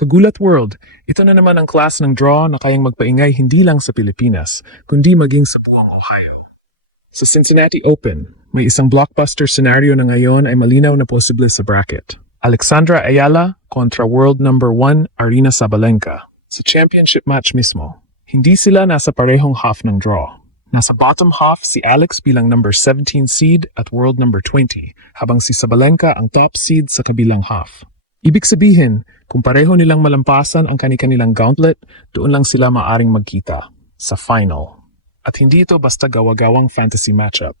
Kagulat World, ito na naman ang class ng draw na kayang magpaingay hindi lang sa Pilipinas, kundi maging sa buong Ohio. Sa Cincinnati Open, may isang blockbuster scenario na ngayon ay malinaw na posible sa bracket. Alexandra Ayala kontra world number 1 Aryna Sabalenka. Sa championship match mismo, hindi sila nasa parehong half ng draw. Nasa bottom half si Alex bilang number 17 seed at world number 20, habang si Sabalenka ang top seed sa kabilang half. Ibig sabihin, kung pareho nilang malampasan ang kani-kanilang gauntlet, doon lang sila maaring magkita, sa final. At hindi ito basta gawa-gawang fantasy matchup.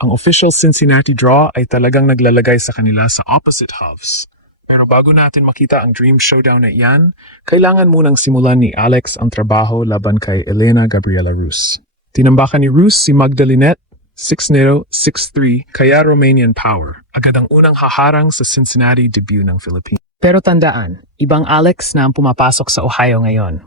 Ang official Cincinnati draw ay talagang naglalagay sa kanila sa opposite halves. Pero bago natin makita ang dream showdown na iyan, kailangan munang simulan ni Alex ang trabaho laban kay Elena Gabriela Rus. Tinambakan ni Rus si Magdalene 6-0, 6-3, kaya Romanian power. Agad ang unang haharang sa Cincinnati debut ng Philippines. Pero tandaan, ibang Alex na ang pumapasok sa Ohio ngayon.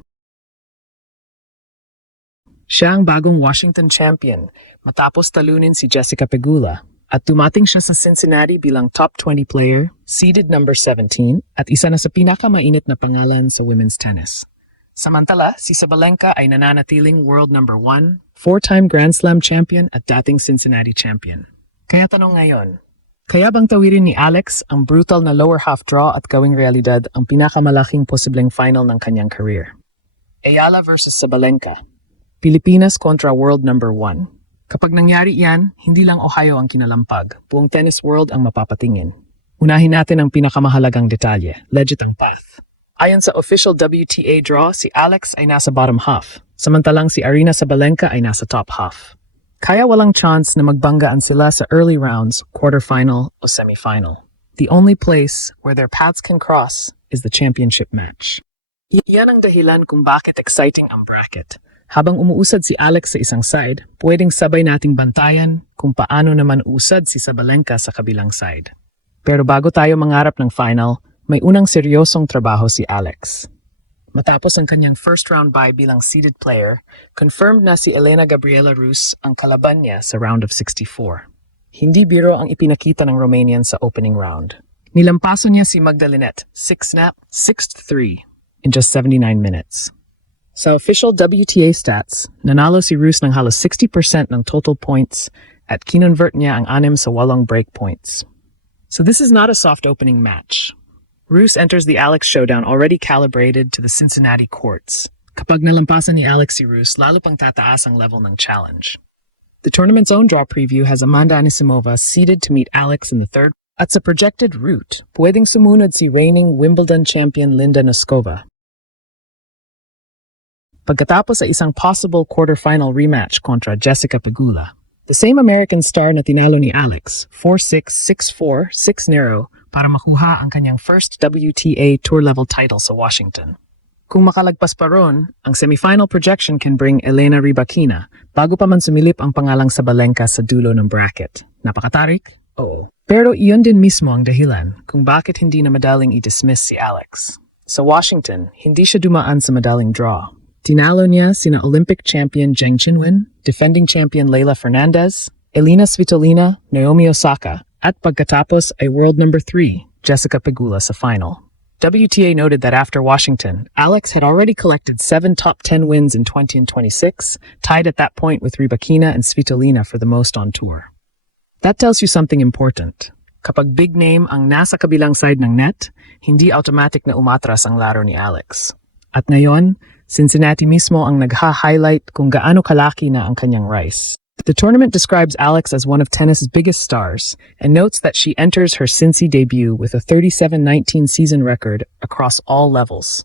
Siya ang bagong Washington champion matapos talunin si Jessica Pegula at dumating siya sa Cincinnati bilang top 20 player, seeded number 17 at isa na sa pinakamainit na pangalan sa women's tennis. Samantala, si Sabalenka ay nananatiling world number 1, 4-time Grand Slam champion at dating Cincinnati champion. Kaya tanong ngayon, kaya bang tawirin ni Alex ang brutal na lower half draw at gawing realidad ang pinakamalaking posibleng final ng kanyang career? Ayala versus Sabalenka. Pilipinas kontra world number 1. Kapag nangyari yan, hindi lang Ohio ang kinalampag, buong tennis world ang mapapatingin. Unahin natin ang pinakamahalagang detalye, legit ang path. Ayon sa official WTA draw, si Alex ay nasa bottom half, samantalang si Aryna Sabalenka ay nasa top half. Kaya walang chance na magbanggaan sila sa early rounds, quarterfinal o semifinal. The only place where their paths can cross is the championship match. Iyan ang dahilan kung bakit exciting ang bracket. Habang umuusad si Alex sa isang side, pwedeng sabay nating bantayan kung paano naman usad si Sabalenka sa kabilang side. Pero bago tayo mangarap ng final, may unang seryosong trabaho si Alex. Matapos ang kanyang first round bye bilang seeded player, confirmed na si Elena Gabriela Rus ang kalaban niya sa round of 64. Hindi biro ang ipinakita ng Romanian sa opening round. Nilampaso niya si Magdalene 6-0, 6-3 in just 79 minutes. Sa official WTA stats, nanalo si Rus ng halos 60% ng total points at kinonvert niya ang 6 sa 8 break points. So this is not a soft opening match. Rus enters the Alex showdown already calibrated to the Cincinnati courts. Kapag nalampasan ni Alex si Rus, lalo pang tataas ang level ng challenge. The tournament's own draw preview has Amanda Anisimova seeded to meet Alex in the third. At sa projected route, pwedeng sumunod si reigning Wimbledon champion Linda Noskova. Pagkatapos sa isang possible quarterfinal rematch kontra Jessica Pegula, the same American star na tinalo ni Alex, 4-6, 6-4, 6-0, para makuha ang kanyang first WTA Tour-level title sa Washington. Kung makalagpas pa ron, ang semifinal projection can bring Elena Rybakina bago pa man sumilip ang pangalang Sabalenka sa dulo ng bracket. Napakatarik? Oo. Pero iyon din mismo ang dahilan kung bakit hindi na madaling i-dismiss si Alex. Sa Washington, hindi siya dumaan sa madaling draw. Tinalo niya sina Olympic champion Zheng Qinwen, defending champion Leylah Fernandez, Elina Svitolina, Naomi Osaka, at pagkatapos ay world number 3, Jessica Pegula sa final. WTA noted that after Washington, Alex had already collected 7 top 10 wins in 20 and 26, tied at that point with Rybakina and Svitolina for the most on tour. That tells you something important. Kapag big name ang nasa kabilang side ng net, hindi automatic na umatras ang laro ni Alex. At ngayon, Cincinnati mismo ang nagha-highlight kung gaano kalaki na ang kanyang rise. The tournament describes Alex as one of tennis's biggest stars and notes that she enters her Cincy debut with a 37-19 season record across all levels.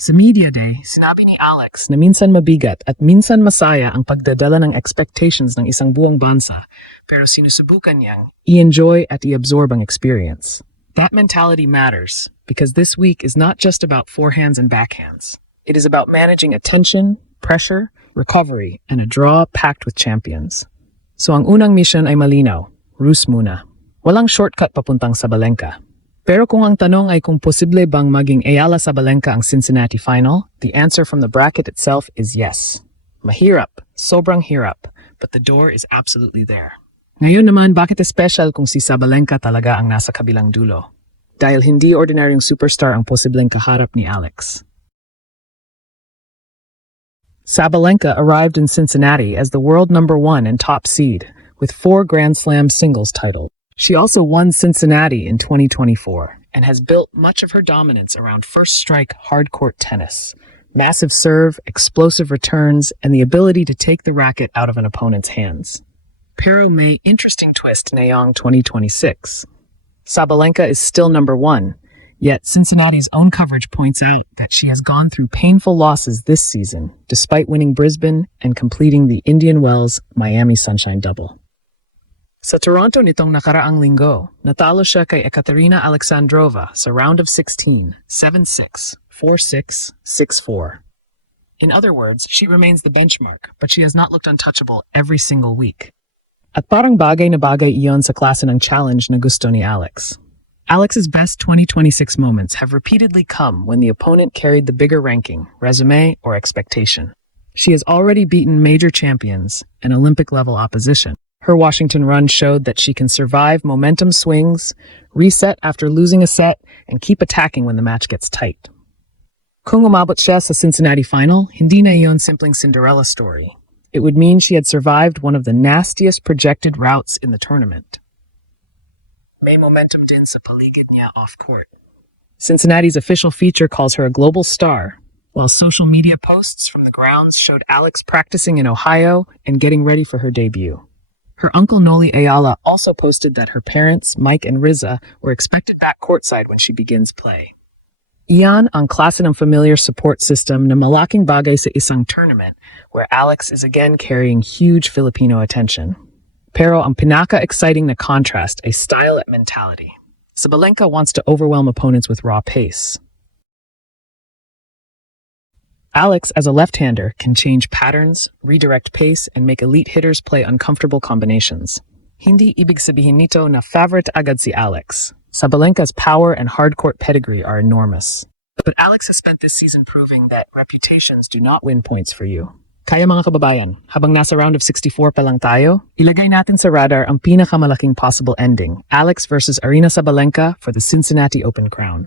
Sa media day, sinabi ni Alex na minsan mabigat at minsan masaya ang pagdadala ng expectations ng isang buong bansa, pero sinusubukan niyang i-enjoy at i-absorb ang experience. That mentality matters because this week is not just about forehands and backhands. It is about managing attention, pressure, recovery, and a draw packed with champions. So ang unang mission ay malinaw, Rus muna. Walang shortcut papuntang Sabalenka. Pero kung ang tanong ay kung posible bang maging Ayala Sabalenka ang Cincinnati final, the answer from the bracket itself is yes. Mahirap, sobrang hirap, but the door is absolutely there. Ngayon naman, bakit special kung si Sabalenka talaga ang nasa kabilang dulo? dahil hindi ordinaryong superstar ang posibleng kaharap ni Alex. Sabalenka arrived in Cincinnati as the world #1 and top seed, with 4 Grand Slam singles titles. She also won Cincinnati in 2024 and has built much of her dominance around first strike hard-court tennis. Massive serve, explosive returns, and the ability to take the racket out of an opponent's hands. Pero may interesting twist ngayong 2026. Sabalenka is still #1, yet Cincinnati's own coverage points out that she has gone through painful losses this season, despite winning Brisbane and completing the Indian Wells Miami Sunshine double. Sa Toronto nitong nakaraang linggo, natalo siya kay Ekaterina Alexandrova sa round of 16, 7-6, 4-6, 6-4. In other words, she remains the benchmark, but she has not looked untouchable every single week. At parang bagay na bagay iyon sa klase ng challenge na gusto ni Alex. Alex's best 2026 moments have repeatedly come when the opponent carried the bigger ranking, resume, or expectation. She has already beaten major champions and Olympic-level opposition. Her Washington run showed that she can survive momentum swings, reset after losing a set, and keep attacking when the match gets tight. Kung umabot siya sa Cincinnati final, hindi na iyon simpleng Cinderella story. It would mean she had survived one of the nastiest projected routes in the tournament. May momentum din sa paligid niya off-court. Cincinnati's official feature calls her a global star, while social media posts from the grounds showed Alex practicing in Ohio and getting ready for her debut. Her uncle Noli Ayala also posted that her parents, Mike and Riza, were expected back courtside when she begins play. Iyan ang klase ng familiar support system na malaking bagay sa isang tournament where Alex is again carrying huge Filipino attention. Pero ang pinaka-exciting na contrast ay style at mentality. Sabalenka wants to overwhelm opponents with raw pace. Alex, as a left-hander, can change patterns, redirect pace, and make elite hitters play uncomfortable combinations. Hindi ibig sabihin nito na favorite agad si Alex. Sabalenka's power and hard-court pedigree are enormous. But Alex has spent this season proving that reputations do not win points for you. Kaya mga kababayan, habang nasa round of 64 pa lang tayo, ilagay natin sa radar ang pinakamalaking possible ending, Alex versus Aryna Sabalenka for the Cincinnati Open crown.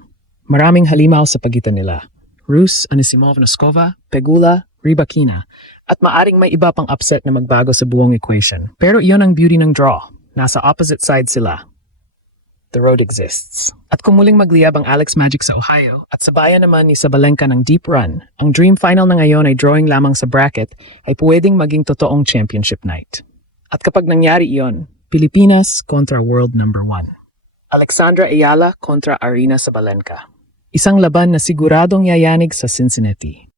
Maraming halimaw sa pagitan nila. Rus, Anisimov, Noskova, Pegula, Rybakina, at maaring may iba pang upset na magbago sa buong equation. Pero iyon ang beauty ng draw. Nasa opposite side sila. The road exists. At kung muling magliyab ang Alex Magic sa Ohio at sabayan naman ni Sabalenka ng deep run, ang dream final na ngayon ay drawing lamang sa bracket ay pwedeng maging totoong championship night. At kapag nangyari iyon, Pilipinas kontra world #1. Alexandra Ayala kontra Aryna Sabalenka. Isang laban na siguradong yayanig sa Cincinnati.